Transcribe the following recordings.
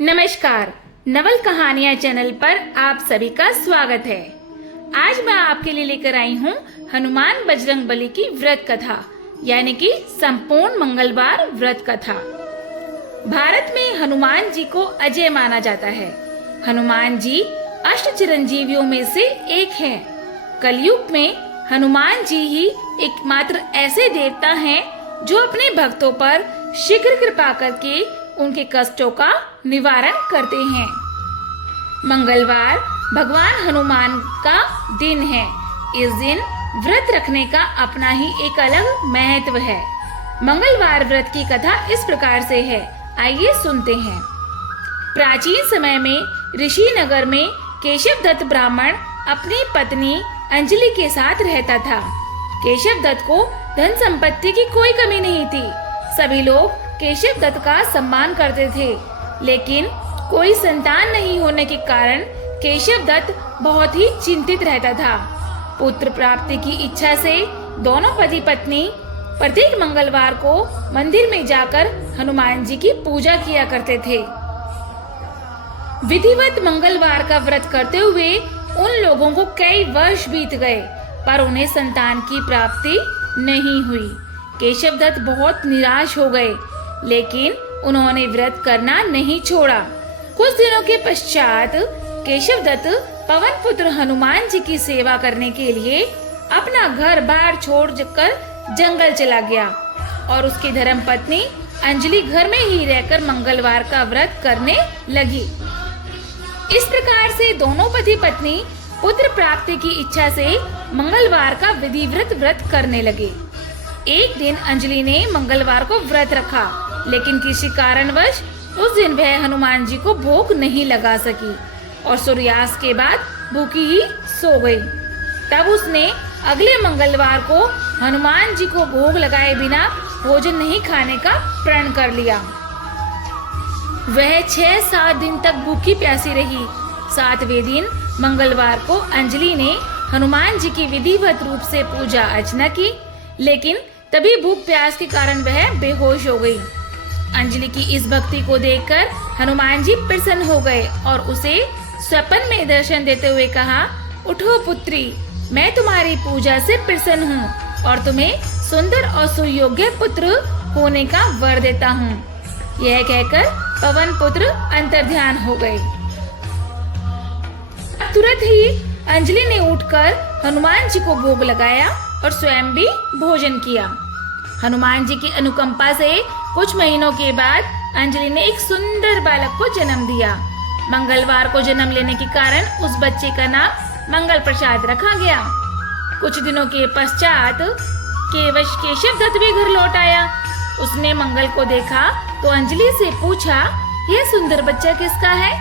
नमस्कार, नवल कहानियाँ चैनल पर आप सभी का स्वागत है। आज मैं आपके लिए लेकर आई हूँ हनुमान बजरंग बली की व्रत कथा, यानी कि संपूर्ण मंगलवार व्रत कथा। भारत में हनुमान जी को अजय माना जाता है। हनुमान जी अष्ट चिरंजीवियों में से एक हैं। कलयुग में हनुमान जी ही एकमात्र ऐसे देवता हैं जो अपने भक्तों पर शीघ्र कृपा करके उनके कष्टों का निवारण करते हैं। मंगलवार भगवान हनुमान का दिन है। इस दिन व्रत रखने का अपना ही एक अलग महत्व है। मंगलवार व्रत की कथा इस प्रकार से है, आइए सुनते हैं। प्राचीन समय में ऋषि नगर में केशव दत्त ब्राह्मण अपनी पत्नी अंजलि के साथ रहता था। केशव दत्त को धन संपत्ति की कोई कमी नहीं थी। सभी लोग केशव दत्त का सम्मान करते थे, लेकिन कोई संतान नहीं होने के कारण केशव दत्त बहुत ही चिंतित रहता था। पुत्र प्राप्ति की इच्छा से दोनों पति पत्नी प्रत्येक मंगलवार को मंदिर में जाकर हनुमान जी की पूजा किया करते थे। विधिवत मंगलवार का व्रत करते हुए उन लोगों को कई वर्ष बीत गए, पर उन्हें संतान की प्राप्ति नहीं हुई। केशव दत्त बहुत निराश हो गए, लेकिन उन्होंने व्रत करना नहीं छोड़ा। कुछ दिनों के पश्चात केशव दत्त पवन पुत्र हनुमान जी की सेवा करने के लिए अपना घर बार छोड़कर जंगल चला गया और उसकी धर्म पत्नी अंजलि घर में ही रहकर मंगलवार का व्रत करने लगी। इस प्रकार से दोनों पति पत्नी पुत्र प्राप्ति की इच्छा से मंगलवार का विधिवत व्रत करने लगे। एक दिन अंजलि ने मंगलवार को व्रत रखा, लेकिन किसी कारणवश उस दिन वह हनुमान जी को भोग नहीं लगा सकी और सूर्यास्त के बाद भूखी ही सो गई। तब उसने अगले मंगलवार को हनुमान जी को भोग लगाए बिना भोजन नहीं खाने का प्रण कर लिया। वह 6-7 दिन तक भूखी प्यासी रही। 7वें दिन मंगलवार को अंजलि ने हनुमान जी की विधिवत रूप से पूजा अर्चना की, लेकिन तभी भूख प्यास के कारण वह बेहोश हो गई। अंजलि की इस भक्ति को देखकर हनुमान जी प्रसन्न हो गए और उसे स्वप्न में दर्शन देते हुए कहा, उठो पुत्री, मैं तुम्हारी पूजा से प्रसन्न हूँ और तुम्हें सुंदर और सुयोग्य पुत्र होने का वर देता हूँ। यह कहकर पवन पुत्र अंतर्ध्यान हो गए। तुरंत ही अंजलि ने उठकर हनुमान जी को भोग लगाया और स्वयं भी भोजन किया। हनुमान जी की अनुकंपा से कुछ महीनों के बाद अंजलि ने एक सुंदर बालक को जन्म दिया। मंगलवार को जन्म लेने के कारण उस बच्चे का नाम मंगल प्रसाद रखा गया। कुछ दिनों के पश्चात केशव दत्त भी घर लौट आया। उसने मंगल को देखा तो अंजलि से पूछा, यह सुंदर बच्चा किसका है?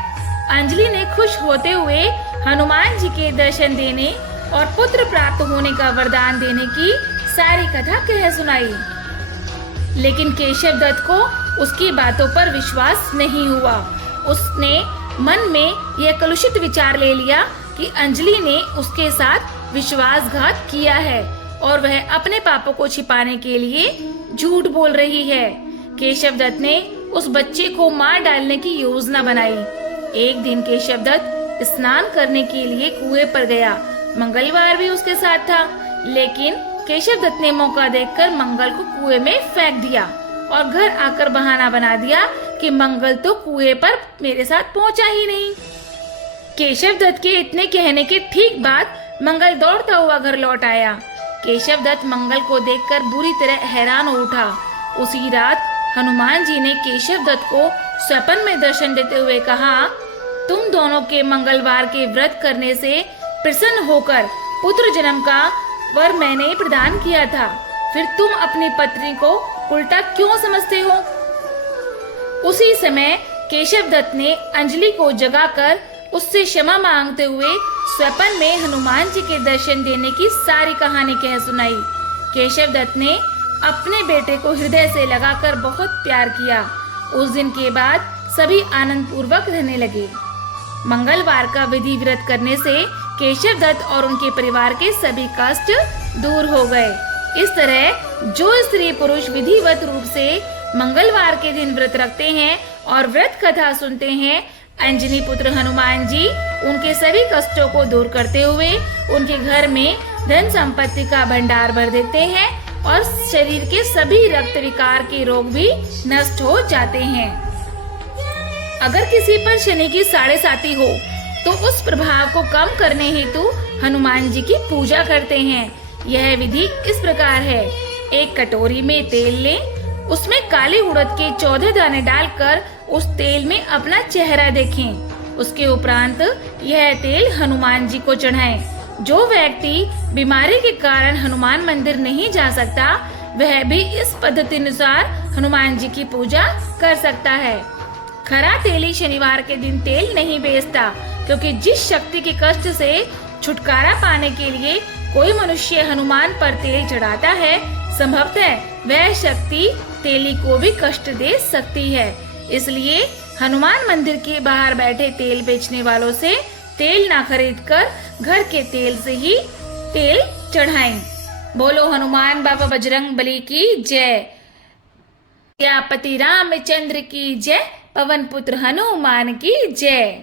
अंजलि ने खुश होते हुए हनुमान जी के दर्शन देने और पुत्र प्राप्त होने का वरदान देने की सारी कथा कह सुनाई। लेकिन केशव दत्त को उसकी बातों पर विश्वास नहीं हुआ। उसने मन में यह कलुषित विचार ले लिया कि अंजलि ने उसके साथ विश्वासघात किया है और वह अपने पापों को छिपाने के लिए झूठ बोल रही है। केशव दत्त ने उस बच्चे को मार डालने की योजना बनाई। एक दिन केशव दत्त स्नान करने के लिए कुएं पर गया। मंगलवार भी उसके साथ था, लेकिन केशव दत्त ने मौका देखकर मंगल को कुएं में फेंक दिया और घर आकर बहाना बना दिया कि मंगल तो कुएं पर मेरे साथ पहुंचा ही नहीं। केशव दत्त के इतने कहने के ठीक बाद मंगल दौड़ता हुआ घर लौट आया। केशव दत्त मंगल को देखकर बुरी तरह हैरान हो उठा। उसी रात हनुमान जी ने केशव दत्त को स्वप्न में दर्शन देते हुए कहा, तुम दोनों के मंगलवार के व्रत करने से प्रसन्न होकर पुत्र जन्म का वर मैंने प्रदान किया था, फिर तुम अपनी पत्नी को उल्टा क्यों समझते हो? उसी समय केशव दत्त ने अंजलि को जगाकर उससे क्षमा मांगते हुए स्वप्न में हनुमान जी के दर्शन देने की सारी कहानी कह सुनाई। केशव दत्त ने अपने बेटे को हृदय से लगाकर बहुत प्यार किया। उस दिन के बाद सभी आनंद पूर्वक रहने लगे। मंगलवार का विधि व्रत करने से केशव दत्त और उनके परिवार के सभी कष्ट दूर हो गए। इस तरह जो स्त्री पुरुष विधिवत रूप से मंगलवार के दिन व्रत रखते हैं और व्रत कथा सुनते हैं, अंजनी पुत्र हनुमान जी उनके सभी कष्टों को दूर करते हुए उनके घर में धन संपत्ति का भंडार भर देते हैं और शरीर के सभी रक्त विकार के रोग भी नष्ट हो जाते हैं। अगर किसी पर शनि की 7.5 हो तो उस प्रभाव को कम करने हेतु हनुमान जी की पूजा करते हैं। यह विधि इस प्रकार है। एक कटोरी में तेल लें, उसमें काली उड़द के 14 दाने डालकर उस तेल में अपना चेहरा देखें। उसके उपरांत यह तेल हनुमान जी को चढ़ाएं। जो व्यक्ति बीमारी के कारण हनुमान मंदिर नहीं जा सकता, वह भी इस पद्धति अनुसार हनुमान जी की पूजा कर सकता है। खरा तेली शनिवार के दिन तेल नहीं बेचता, क्योंकि जिस शक्ति के कष्ट से छुटकारा पाने के लिए कोई मनुष्य हनुमान पर तेल चढ़ाता है, संभवतः वह शक्ति तेली को भी कष्ट दे सकती है। इसलिए हनुमान मंदिर के बाहर बैठे तेल बेचने वालों से तेल ना खरीदकर घर के तेल से ही तेल चढ़ाएं। बोलो हनुमान बाबा बजरंग बली की जय। सियापति रामचंद्र की जय। पवन पुत्र हनुमान की जय।